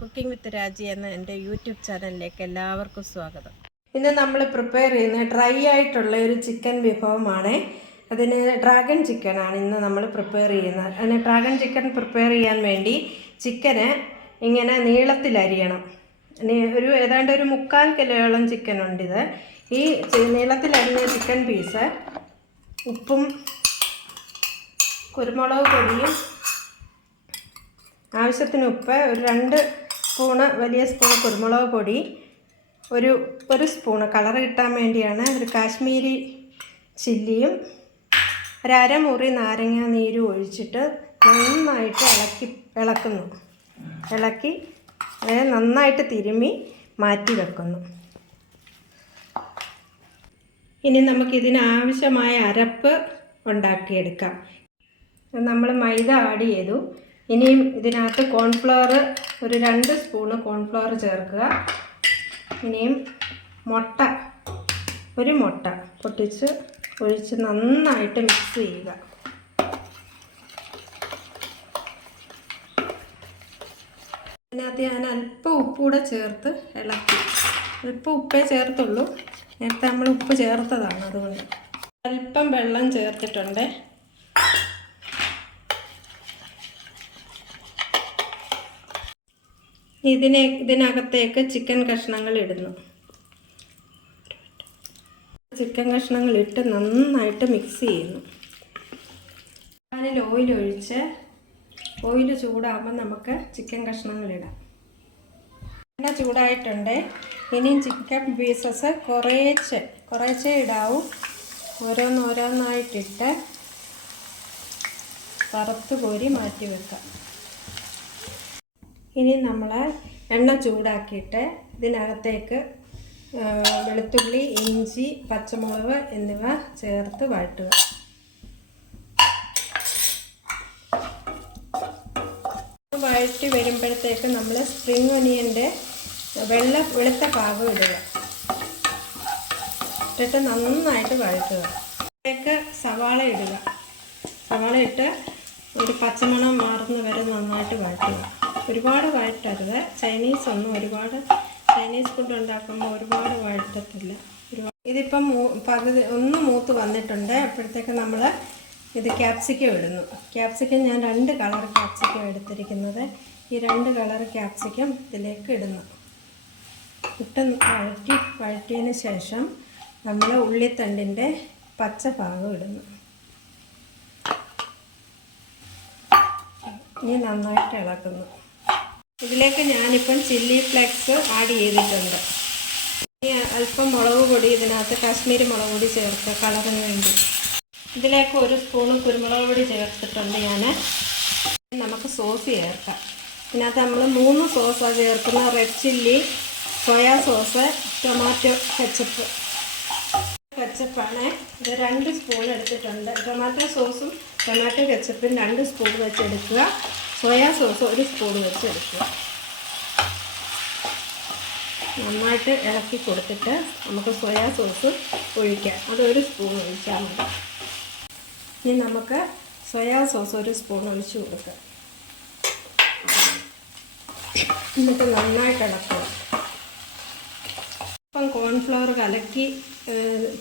Cooking വിത്ത് രാജി എന്ന എൻ്റെ യൂട്യൂബ് ചാനലിലേക്ക് എല്ലാവർക്കും സ്വാഗതം. ഇന്ന് നമ്മൾ പ്രിപ്പയർ ചെയ്യുന്ന ഡ്രൈ ആയിട്ടുള്ള ഒരു ചിക്കൻ വിഭവമാണ്. അതിന് ഡ്രാഗൺ ചിക്കനാണ് ഇന്ന് നമ്മൾ പ്രിപ്പയർ ചെയ്യുന്നത്. അതിന് ഡ്രാഗൺ ചിക്കൻ പ്രിപ്പയർ ചെയ്യാൻ വേണ്ടി ചിക്കന് ഇങ്ങനെ നീളത്തിലരിയണം. ഒരു ഏതാണ്ട് ഒരു 3/4 കിലോയോളം ചിക്കൻ ഉണ്ട്. ഈ നീളത്തിലരിഞ്ഞ ചിക്കൻ പീസ് ഉപ്പും കുരുമുളക് പൊടിയും ആവശ്യത്തിന് ഉപ്പ്, ഒരു 2 സ്പൂണ് വലിയ സ്പൂൺ കുരുമുളക് പൊടി, ഒരു സ്പൂണ് കളർ കിട്ടാൻ വേണ്ടിയാണ്, ഒരു കാശ്മീരി ചില്ലിയും, ഒരു അരമുറി നാരങ്ങ നീരും ഒഴിച്ചിട്ട് നന്നായിട്ട് ഇളക്കി നന്നായിട്ട് തിരുമ്മി മാറ്റി വെക്കുന്നു. ഇനി നമുക്കിതിനാവശ്യമായ അരപ്പ് ഉണ്ടാക്കിയെടുക്കാം. നമ്മൾ മൈദ ആഡ് ചെയ്തു. ഇനിയും ഇതിനകത്ത് കോൺഫ്ലവർ ഒരു 2 സ്പൂണ് കോൺഫ്ലവർ ചേർക്കുക. ഇനിയും ഒരു മുട്ട പൊട്ടിച്ച് ഒഴിച്ച് നന്നായിട്ട് മിക്സ് ചെയ്യുക. അതിനകത്ത് ഞാൻ അല്പം ഉപ്പൂടെ ചേർത്ത് ഇളക്കി. അല്പം ഉപ്പേ ചേർത്തുള്ളൂ, നേരത്തെ നമ്മൾ ഉപ്പ് ചേർത്തതാണ്, അതുകൊണ്ട് അല്പം വെള്ളം ചേർത്തിട്ടുണ്ട്. ഇതിനകത്തേക്ക് ചിക്കൻ കഷ്ണങ്ങൾ ഇടുന്നു. ചിക്കൻ കഷ്ണങ്ങൾ ഇട്ട് നന്നായിട്ട് മിക്സ് ചെയ്യുന്നു. അതിൽ ഓയിൽ ഒഴിച്ച് ഓയിൽ ചൂടാകുമ്പോൾ നമുക്ക് ചിക്കൻ കഷ്ണങ്ങൾ ഇടാം. എണ്ണ ചൂടായിട്ടുണ്ട്. ഇനിയും ചിക്കൻ പീസസ് കുറേശ്ശെ ഇടാവും. ഓരോന്നായിട്ടിട്ട് വറുത്ത് കോരി മാറ്റി വെക്കാം. ഇനി നമ്മൾ എണ്ണ ചൂടാക്കിയിട്ട് ഇതിനകത്തേക്ക് വെളുത്തുള്ളി, ഇഞ്ചി, പച്ചമുളക് എന്നിവ ചേർത്ത് വഴറ്റുക. വഴറ്റി വരുമ്പോഴത്തേക്ക് നമ്മൾ സ്പ്രിംഗ് ഒനിയൻ്റെ വെളുത്ത ഭാഗം ഇടുക. ഇട്ടിട്ട് നന്നായിട്ട് വഴറ്റുക. അതിലേക്ക് സവാള ഇടുക. സവാള ഇട്ട് ഒരു പച്ചമണം മാറുന്ന വരെ നന്നായിട്ട് വഴറ്റുക. ഒരുപാട് വഴറ്റരുത്. ചൈനീസ് ഫുഡ് ഉണ്ടാക്കുമ്പോൾ ഒരുപാട് വഴറ്റത്തില്ല. ഇതിപ്പം പകുതി ഒന്ന് മൂത്ത് വന്നിട്ടുണ്ട്. അപ്പോഴത്തേക്ക് നമ്മൾ ഇത് ക്യാപ്സിക്കം ഇടുന്നു. ക്യാപ്സിക്കം ഞാൻ 2 കളർ ക്യാപ്സിക്കം എടുത്തിരിക്കുന്നത്. ഈ 2 കളർ ക്യാപ്സിക്കം ഇതിലേക്ക് ഇടുന്നു. ഇട്ട് വഴറ്റിയതിന് ശേഷം നമ്മൾ ഉള്ളിത്തണ്ടിൻ്റെ പച്ച ഭാഗം ഇടുന്നു. ഇനി നന്നായിട്ട് ഇളക്കുന്നു. ഇതിലേക്ക് ഞാനിപ്പം ചില്ലി ഫ്ലേക്സ് ആഡ് ചെയ്തിട്ടുണ്ട്. ഇനി അല്പം മുളക് പൊടി, ഇതിനകത്ത് കാശ്മീരി മുളക് പൊടി ചേർത്ത് കളറിന് വേണ്ടി. ഇതിലേക്ക് 1 സ്പൂണ് കുരുമുളക് പൊടി ചേർത്തിട്ടുണ്ട് ഞാൻ. നമുക്ക് സോസ് ചേർക്കാം. ഇതിനകത്ത് നമ്മൾ 3 സോസാണ് ചേർക്കുന്നത്. Red chilli, soya sauce, tomato കെച്ചപ്പാണ്. ഇത് 2 സ്പൂൺ എടുത്തിട്ടുണ്ട്. ടൊമാറ്റോ സോസും ടൊമാറ്റോ കെച്ചപ്പും 2 സ്പൂൺ വെച്ചെടുക്കുക. സോയാ സോസ് 1 സ്പൂൺ വെച്ചെടുക്കുക. നന്നായിട്ട് ഇളക്കി കൊടുത്തിട്ട് നമുക്ക് സോയാ സോസ് ഒഴിക്കാം. അത് 1 സ്പൂൺ ഒഴിച്ചാൽ മതി. ഇനി നമുക്ക് സോയാ സോസ് 1 സ്പൂൺ ഒഴിച്ച് കൊടുക്കാം. എന്നിട്ട് നന്നായിട്ട് ഇളക്കുക. ഇപ്പം കോൺഫ്ലവർ കലക്കി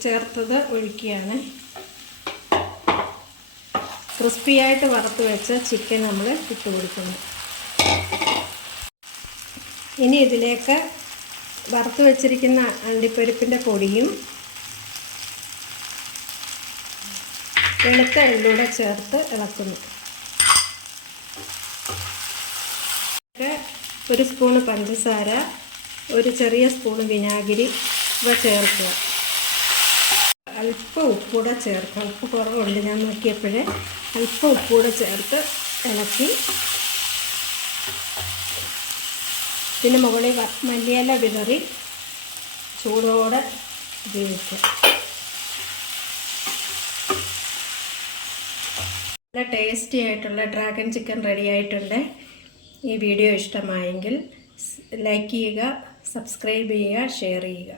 ചേർത്തത് ഒഴിക്കുകയാണ്. ക്രിസ്പിയായിട്ട് വറുത്ത് വെച്ച ചിക്കൻ നമ്മൾ ഇട്ട് കൊടുക്കുന്നു. ഇനി ഇതിലേക്ക് വറുത്ത് വെച്ചിരിക്കുന്ന അണ്ടിപ്പരിപ്പിൻ്റെ പൊടിയും വെളുത്ത എള്ളൂടെ ചേർത്ത് ഇളക്കുന്നു. 1 സ്പൂണ് പഞ്ചസാര, 1 ചെറിയ സ്പൂണ് വിനാഗിരി ഇവ ചേർക്കുക. അല്പം ഉപ്പൂടെ ചേർക്കുക. ഉപ്പ് കുറവുണ്ട്, ഞാൻ നോക്കിയപ്പോഴേ. അല്പം ഉപ്പൂടെ ചേർത്ത് ഇളക്കി പിന്നെ മുകളിൽ മല്ലിയില വിതറി ചൂടോടെ ഉപയോഗിക്കുക. നല്ല ടേസ്റ്റി ആയിട്ടുള്ള ഡ്രാഗൺ ചിക്കൻ റെഡി ആയിട്ടുണ്ട്. ഈ വീഡിയോ ഇഷ്ടമായെങ്കിൽ ലൈക്ക് ചെയ്യുക, സബ്സ്ക്രൈബ് ചെയ്യുക, ഷെയർ ചെയ്യുക.